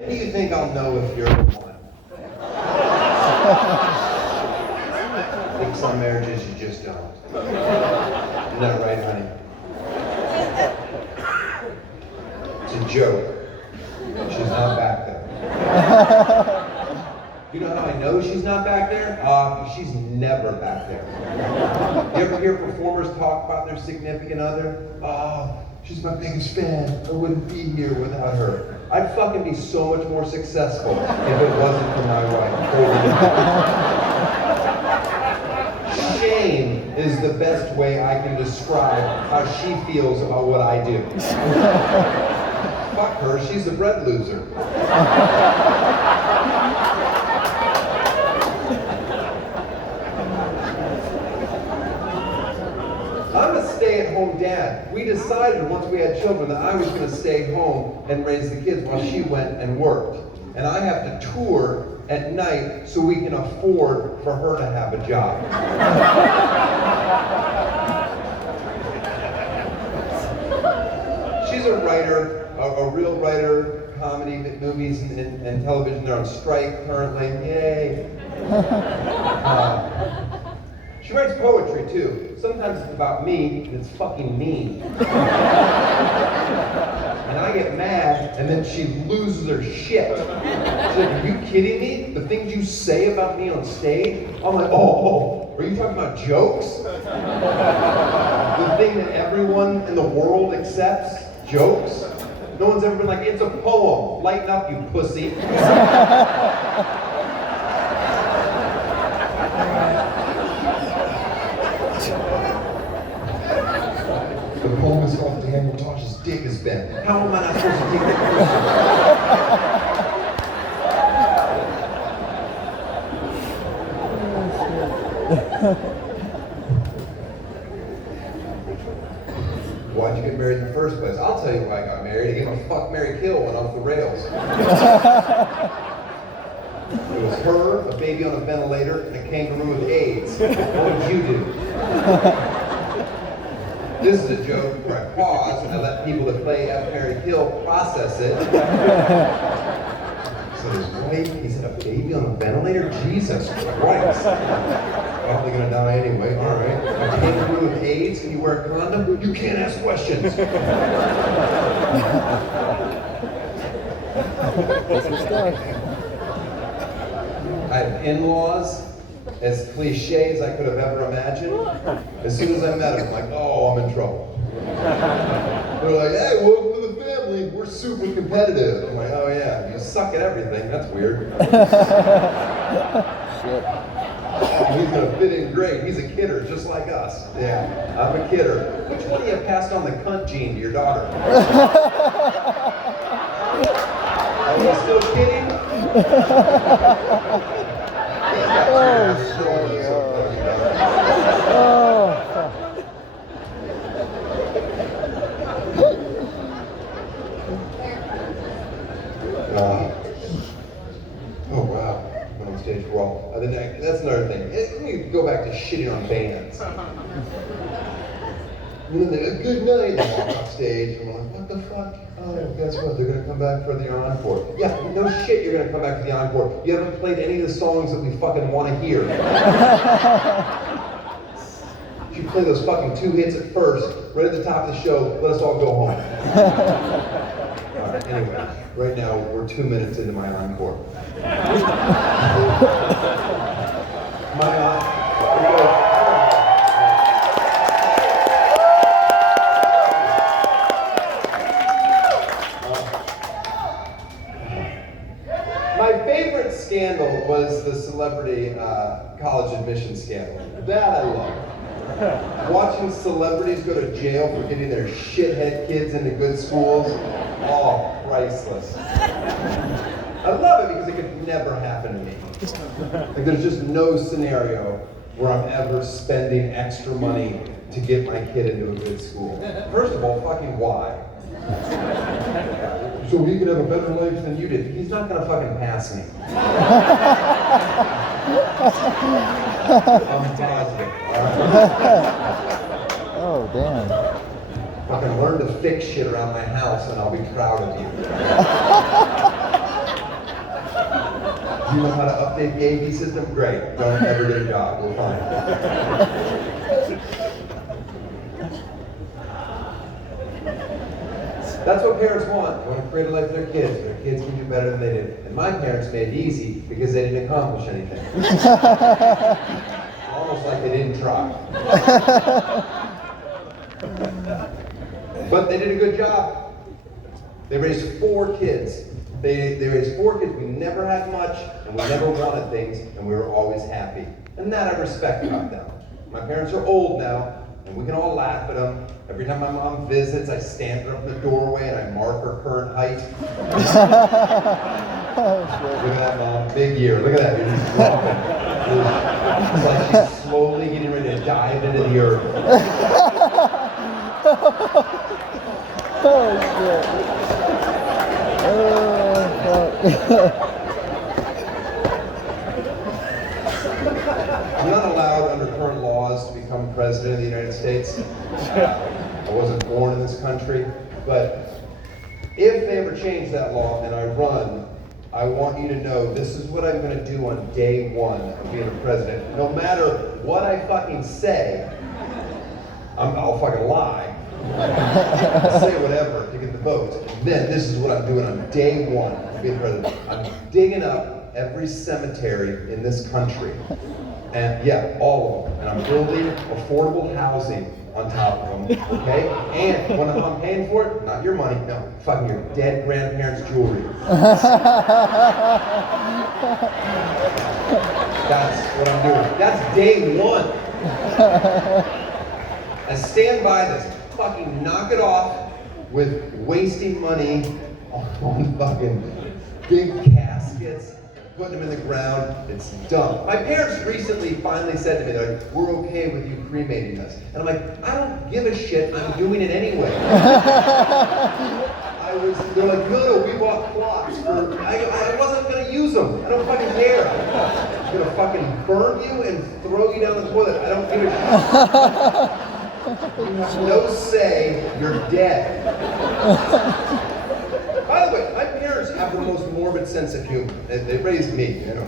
How do you think I'll know if you're the one? I think some marriages you just don't. Isn't that right, honey? It's a joke. She's not back there. You know how I know she's not back there? She's never back there. You ever hear performers talk about their significant other? She's my biggest fan. I wouldn't be here without her. I'd fucking be so much more successful if it wasn't for my wife. Shame is the best way I can describe how she feels about what I do. Fuck her, she's a bread loser. I'm a stay-at-home dad. We decided once we had children that I was going to stay home and raise the kids while she went and worked. And I have to tour at night so we can afford for her to have a job. She's a writer, a real writer, comedy, movies, and television. They're on strike currently. Yay. She writes poetry too. Sometimes it's about me, and it's fucking mean. And I get mad, and then she loses her shit. She's like, are you kidding me? The things you say about me on stage? I'm like, oh, are you talking about jokes? The thing that everyone in the world accepts? Jokes? No one's ever been like, it's a poem. Lighten up, you pussy. The poem is called Daniel Tosh's Dick is Bent. How am I not supposed to take that person? Why'd you get married in the first place? I'll tell you why I got married. I gave a fuck, marry, kill went off the rails. It was her, a baby on a ventilator, and a kangaroo with AIDS. What would you do? This is a joke where I pause and I let people that play F, marry, kill process it. So his wife, he said a baby on a ventilator? Jesus Christ. Probably gonna die anyway, all right. A kangaroo with AIDS, can you wear a condom? You can't ask questions. I have in-laws as cliche as I could have ever imagined. As soon as I met them, I'm like, oh, I'm in trouble. They're like, hey, welcome to the family. We're super competitive. I'm like, oh yeah, you suck at everything. That's weird. He's gonna fit in great. He's a kidder, just like us. Yeah, I'm a kidder. Which one of you passed on the cunt gene to your daughter? Are you still kidding? Oh wow, went on stage for a while. That's another thing. Let me go back to shitting on bands. And then they a good night, they walk off stage, and I'm like, what the fuck? Oh, guess what? They're gonna come back for the encore. Yeah, no shit, you're gonna come back for the encore. You haven't played any of the songs that we fucking want to hear. If you play those fucking 2 hits at first, right at the top of the show, let us all go home. All right, anyway, right now we're 2 minutes into my encore. My favorite scandal was the celebrity college admission scandal. That I love. Watching celebrities go to jail for getting their shithead kids into good schools, oh, priceless. I love it because it could never happen to me. Like there's just no scenario where I'm ever spending extra money to get my kid into a good school. First of all, fucking why? So he can have a better life than you did. He's not gonna fucking pass me. I'm positive. Oh, damn. Fucking learn to fix shit around my house and I'll be proud of you. You know how to update the AV system? Great. Don't ever get a job. We're fine. That's what parents want. They want to create a life for their kids. Their kids can do better than they did. And my parents made it easy because they didn't accomplish anything. Almost like they didn't try. But they did a good job. They raised 4 kids. They raised 4 kids. We never had much, and we never wanted things, and we were always happy. And that I respect about them. My parents are old now, and we can all laugh at them. Every time my mom visits, I stand her up in the doorway and I mark her current height. Look at that, Mom. Big year. Look at that. You're just dropping. It's like she's slowly getting ready to dive into the earth. Oh, shit. I'm not allowed under current laws to become president of the United States. I wasn't born in this country, but if they ever change that law and I run, I want you to know this is what I'm going to do on day 1 of being a president. No matter what I fucking say, I'll fucking lie. I'll say whatever to get the votes. And then this is what I'm doing on day 1 of being president. I'm digging up every cemetery in this country. And yeah, all of them. And I'm building affordable housing on top of them, okay? And when I'm paying for it, not your money, no, fucking your dead grandparents' jewelry. That's what I'm doing. That's day 1. I stand by this. Fucking knock it off with wasting money on fucking big caskets, putting them in the ground. It's dumb. My parents recently finally said to me, they're like, we're okay with you cremating us. And I'm like, I don't give a shit, I'm doing it anyway. They're like, no, we bought plots for, I wasn't gonna use them. I don't fucking care. I'm gonna fucking burn you and throw you down the toilet. I don't give a shit. You have no say, you're dead. By the way, my parents have the most morbid sense of humor. They raised me, you know.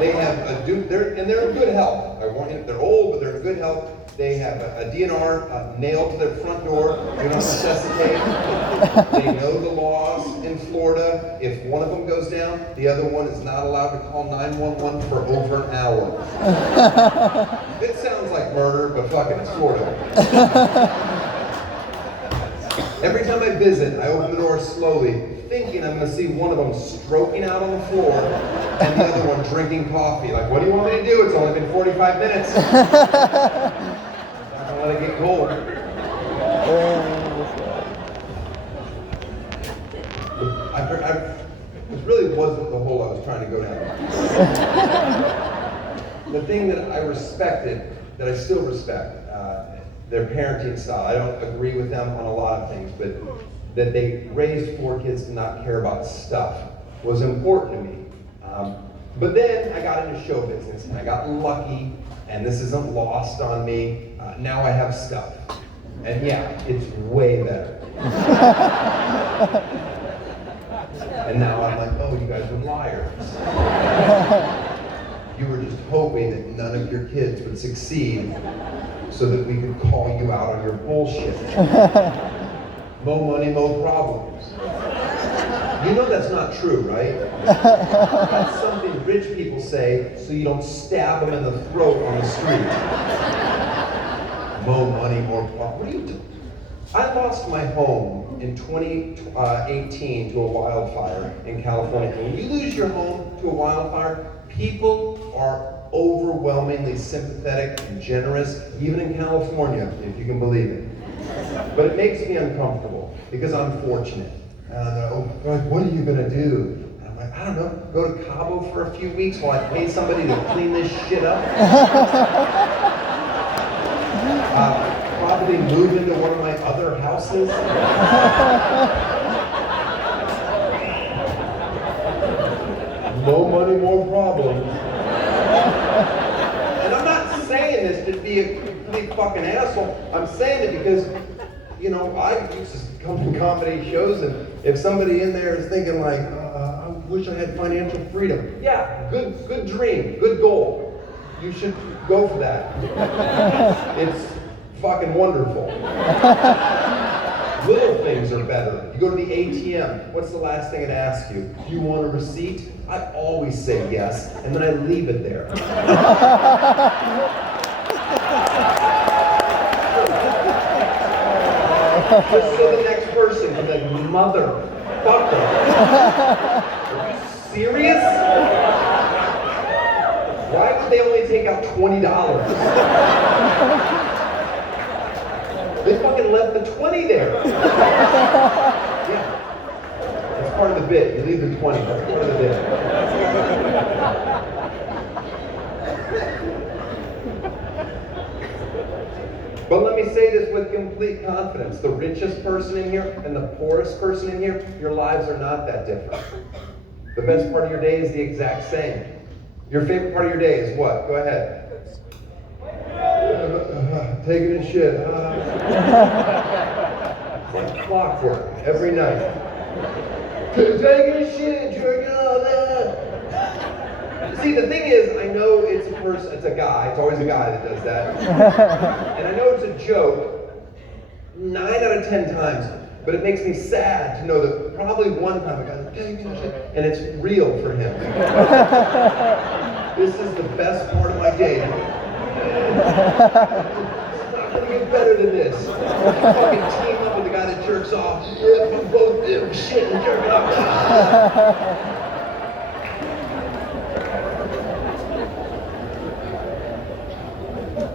They have they're in good health. They're old, but they're in good health. They have a DNR nailed to their front door. Do not resuscitate. They know the laws in Florida. If one of them goes down, the other one is not allowed to call 911 for over an hour. It sounds like murder, but fuck it, it's Florida. Every time I visit, I open the door slowly, thinking I'm going to see one of them stroking out on the floor and the other one drinking coffee. Like, what do you want me to do? It's only been 45 minutes. I'm not going to let it get cold. This really wasn't the hole I was trying to go down. The thing that I respected, that I still respect, their parenting style. I don't agree with them on a lot of things, but that they raised 4 kids to not care about stuff was important to me. But then I got into show business and I got lucky, and this isn't lost on me. Now I have stuff. And yeah, it's way better. And now I'm like, oh, you guys are liars. You were just hoping that none of your kids would succeed so that we could call you out on your bullshit. Mo money, mo problems. You know that's not true, right? That's something rich people say so you don't stab them in the throat on the street. Mo money, more problems. What are you doing? I lost my home in 2018 to a wildfire in California. When you lose your home to a wildfire, people are overwhelmingly sympathetic and generous, even in California, if you can believe it. But it makes me uncomfortable because I'm fortunate. And they're like, what are you gonna do? And I'm like, I don't know, go to Cabo for a few weeks while I pay somebody to clean this shit up? Probably move into one of my other houses. No money, more problems. And I'm not saying this to be a complete fucking asshole. I'm saying it because, you know, I used to come to comedy shows, and if somebody in there is thinking like, I'm wish I had financial freedom. Yeah, good dream, good goal. You should go for that. It's fucking wonderful. Little things are better. You go to the ATM, what's the last thing it asks you? Do you want a receipt? I always say yes, and then I leave it there. Just so the next person can be like, motherfucker. Are you serious? Why would they only take out $20? They fucking left the 20 there. Yeah. That's part of the bit. You leave the 20. That's part of the bit. But let me say this with complete confidence. The richest person in here and the poorest person in here, your lives are not that different. The best part of your day is the exact same. Your favorite part of your day is what? Go ahead. Taking a shit. It's like clockwork every night. Taking a shit, jerking all that. See, the thing is, I know it's a person, it's a guy, it's always a guy that does that. And I know it's a joke 9 out of 10 times, but it makes me sad to know that probably one time a guy's taking a shit, and it's real for him. This is the best part of my day. It's not gonna get better than this. Fucking team up with the guy that jerks off. Yeah, both do shit and jerking off.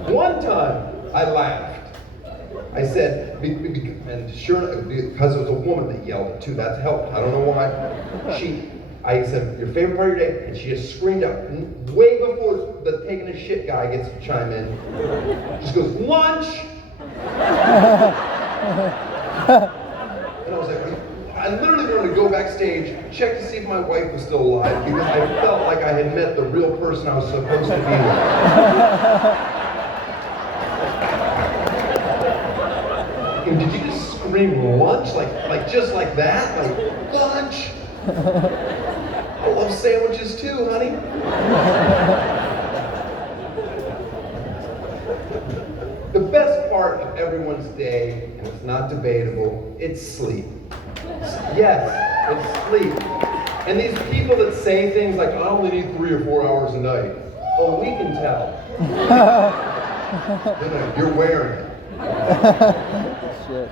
One time, I laughed. I said, and sure enough, because it was a woman that yelled it too, that helped. I don't know why. I said, your favorite part of your day? And she just screamed out, way before the taking a shit guy gets to chime in. She goes, lunch! And I was like, I literally wanted to go backstage, check to see if my wife was still alive, because I felt like I had met the real person I was supposed to be with. And did you just scream lunch? Like just like that? Like, lunch! I love sandwiches too, honey. The best part of everyone's day, and it's not debatable, it's sleep. Yes, it's sleep. And these people that say things like, I only need 3 or 4 hours a night. Oh, we can tell. You're wearing it. Shit.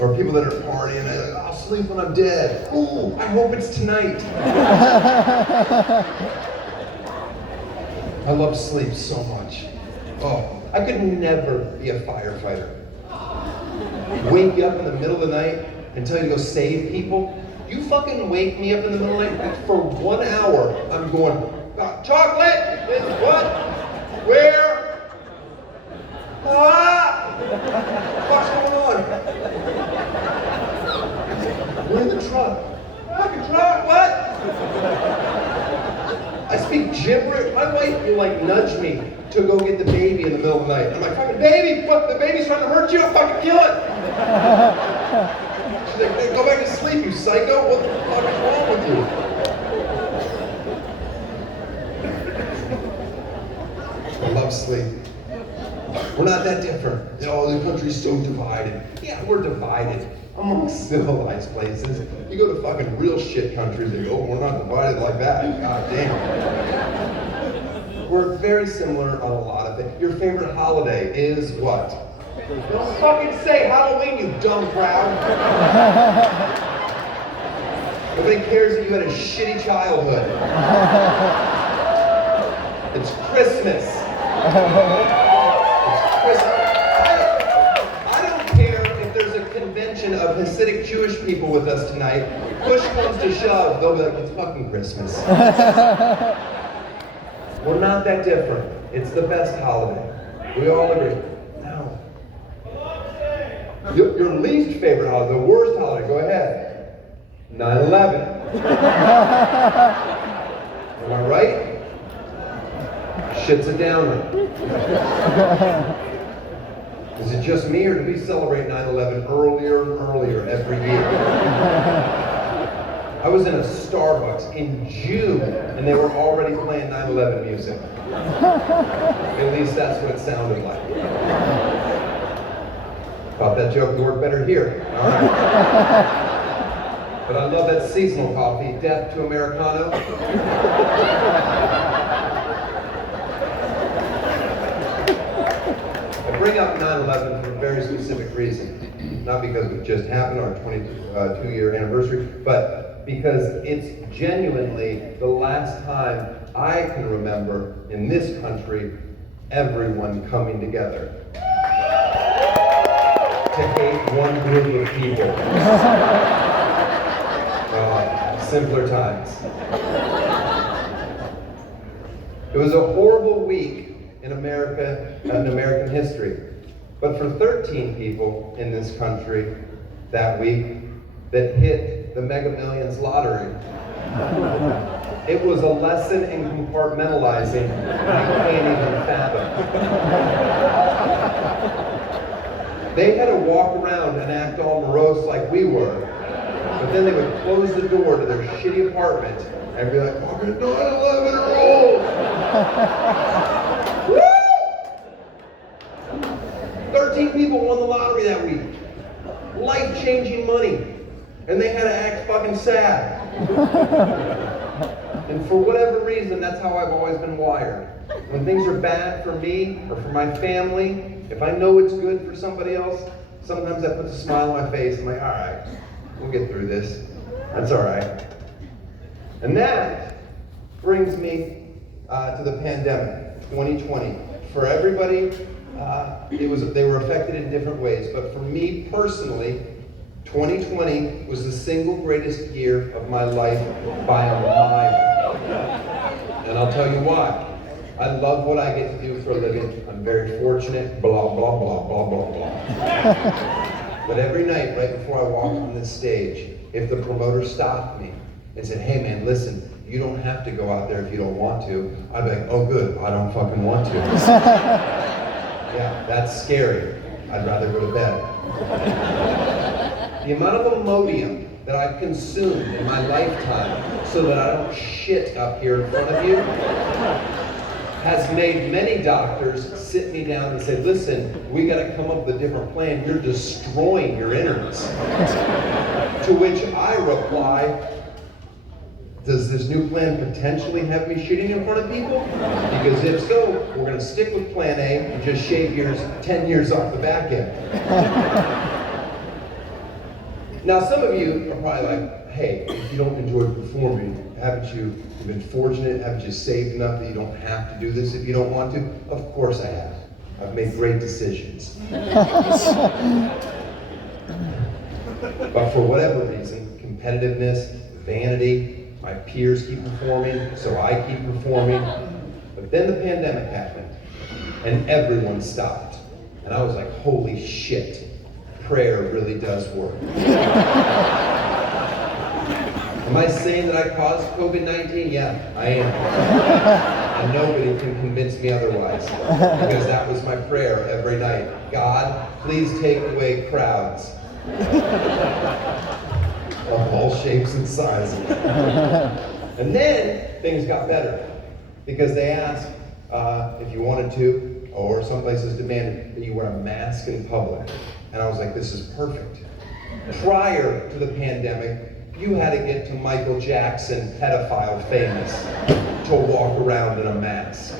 Or people that are partying, they're like, I'll sleep when I'm dead. Ooh, I hope it's tonight. I love sleep so much. Oh, I could never be a firefighter. Wake you up in the middle of the night and tell you to go save people. You fucking wake me up in the middle of the night for 1 hour. I'm going, chocolate? What? Where? Ah! What's going on? We're in the truck. Fucking truck, what? I speak gibberish. My wife will like nudge me to go get the baby in the middle of the night. I'm like, fucking baby, fuck, the baby's trying to hurt you, I'll fucking kill it. She's like, hey, go back to sleep, you psycho. What the fuck is wrong with you? I love sleep. We're not that different. Oh, the country's so divided. Yeah, we're divided among civilized places. You go to fucking real shit countries, they go, oh, we're not divided like that. God damn. We're very similar on a lot of things. Your favorite holiday is what? Don't fucking say Halloween, you dumb crowd. Nobody cares that you had a shitty childhood. It's Christmas. I don't care if there's a convention of Hasidic Jewish people with us tonight. Push comes to shove, they'll be like, it's fucking Christmas. We're not that different. It's the best holiday. We all agree. No. Your least favorite holiday, the worst holiday, go ahead. 9/11. Am I right? Shit's a downer. Is it just me, or do we celebrate 9/11 earlier and earlier every year? I was in a Starbucks in June, and they were already playing 9/11 music. At least that's what it sounded like. Thought that joke would work better here. All right. But I love that seasonal coffee, Death to Americano. I bring up 9/11 for a very specific reason. Not because it just happened, our 22-year anniversary, but because it's genuinely the last time I can remember in this country everyone coming together to hate one group of people. Simpler times. It was a horrible week in America, in American history. But for 13 people in this country that week that hit the Mega Millions lottery, it was a lesson in compartmentalizing I can't even fathom. They had to walk around and act all morose like we were, but then they would close the door to their shitty apartment and be like, fucking 9/11 rules! Woo! 13 people won the lottery that week. Life-changing money. And they had to act fucking sad. And for whatever reason, that's how I've always been wired. When things are bad for me or for my family, if I know it's good for somebody else, sometimes that puts a smile on my face. I'm like, all right, we'll get through this. That's all right. And that brings me to the pandemic, 2020. For everybody, they were affected in different ways. But for me personally, 2020 was the single greatest year of my life by a mile. And I'll tell you why. I love what I get to do for a living. I'm very fortunate, blah, blah, blah, blah, blah, blah. But every night, right before I walked on this stage, if the promoter stopped me and said, hey man, listen, you don't have to go out there if you don't want to, I'd be like, oh good, I don't fucking want to. Yeah, that's scary. I'd rather go to bed. The amount of Imodium that I've consumed in my lifetime so that I don't shit up here in front of you has made many doctors sit me down and say, listen, we gotta come up with a different plan. You're destroying your innards. To which I reply, does this new plan potentially have me shitting in front of people? Because if so, we're gonna stick with plan A and just shave 10 years off the back end. Now, some of you are probably like, hey, if you don't enjoy performing, haven't you been fortunate? Haven't you saved enough that you don't have to do this if you don't want to? Of course I have. I've made great decisions. But for whatever reason, competitiveness, vanity, my peers keep performing, so I keep performing. But then the pandemic happened, and everyone stopped. And I was like, holy shit. Prayer really does work. Am I saying that I caused COVID-19? Yeah, I am. And nobody can convince me otherwise. Because that was my prayer every night. God, please take away crowds. Of all shapes and sizes. And then things got better. Because they asked if you wanted to, or some places demanded that you wear a mask in public. And I was like, this is perfect. Prior to the pandemic, you had to get to Michael Jackson, pedophile famous, to walk around in a mask.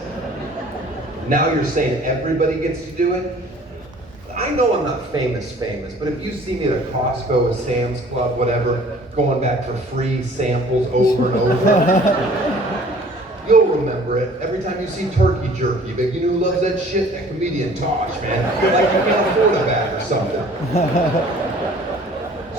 Now you're saying everybody gets to do it? I know I'm not famous, but if you see me at a Costco, a Sam's Club, whatever, going back for free samples over and over, you'll remember it. Every time you see turkey jerky, but you know who loves that shit? That comedian Tosh, man. Like you can't afford a bag or something.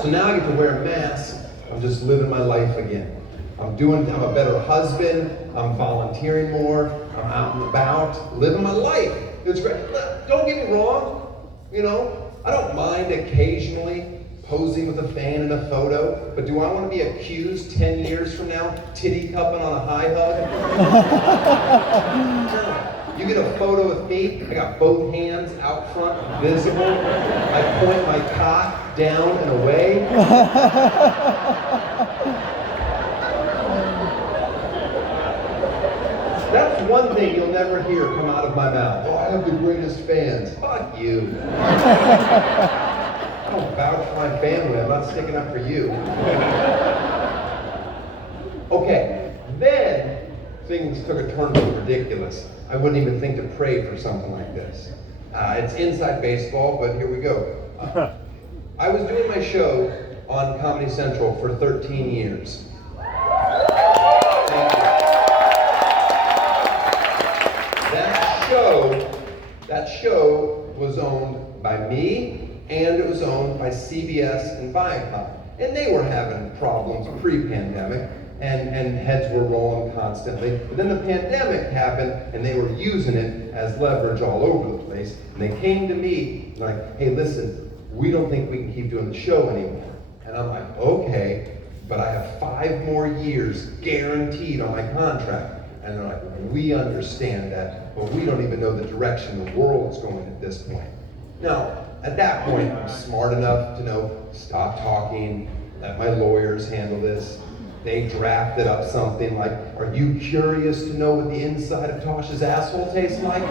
So now I get to wear a mask. I'm just living my life again. I'm a better husband. I'm volunteering more. I'm out and about, living my life. It's great. Don't get me wrong. You know, I don't mind occasionally posing with a fan in a photo, but do I want to be accused 10 years from now, titty cupping on a high hug? No. You get a photo with me, I got both hands out front, visible. I point my cock down and away. that's one thing you'll never hear come out of my mouth. Oh, I have the greatest fans. Fuck you. I don't vouch for my family. I'm not sticking up for you. Okay, then things took a turn that was ridiculous. I wouldn't even think to pray for something like this. It's inside baseball, but here we go. I was doing my show on Comedy Central for 13 years. Thank you. That show was owned by me, and it was owned by CBS and Viacom. And they were having problems pre-pandemic, and heads were rolling constantly. But then the pandemic happened, and they were using it as leverage all over the place. And they came to me, like, hey, listen, we don't think we can keep doing the show anymore. And I'm like, okay, but I have 5 more years guaranteed on my contract. And they're like, we understand that, but we don't even know the direction the world's going at this point. Now, at that point, I'm smart enough to know, stop talking, let my lawyers handle this. They drafted up something like, are you curious to know what the inside of Tosh's asshole tastes like?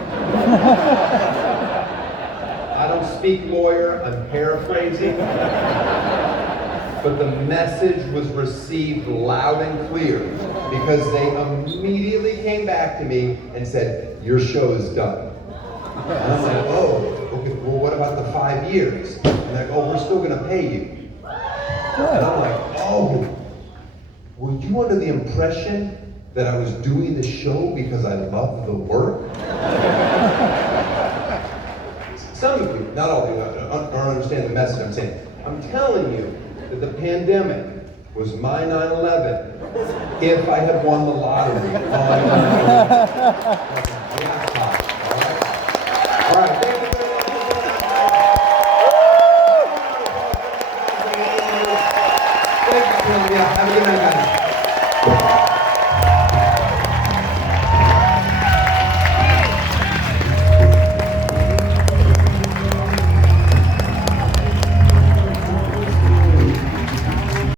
I don't speak lawyer, I'm paraphrasing. But the message was received loud and clear because they immediately came back to me and said, your show is done. And I'm like, oh, okay, well, what about the 5 years? And they're like, oh, we're still gonna pay you. And I'm like, oh, were you under the impression that I was doing the show because I love the work? Some of you, not all of you, don't understand the message I'm saying. I'm telling you that the pandemic was my 9/11 if I had won the lottery. All right, thank you very much. Thank you, Columbia. Have a good night, guys.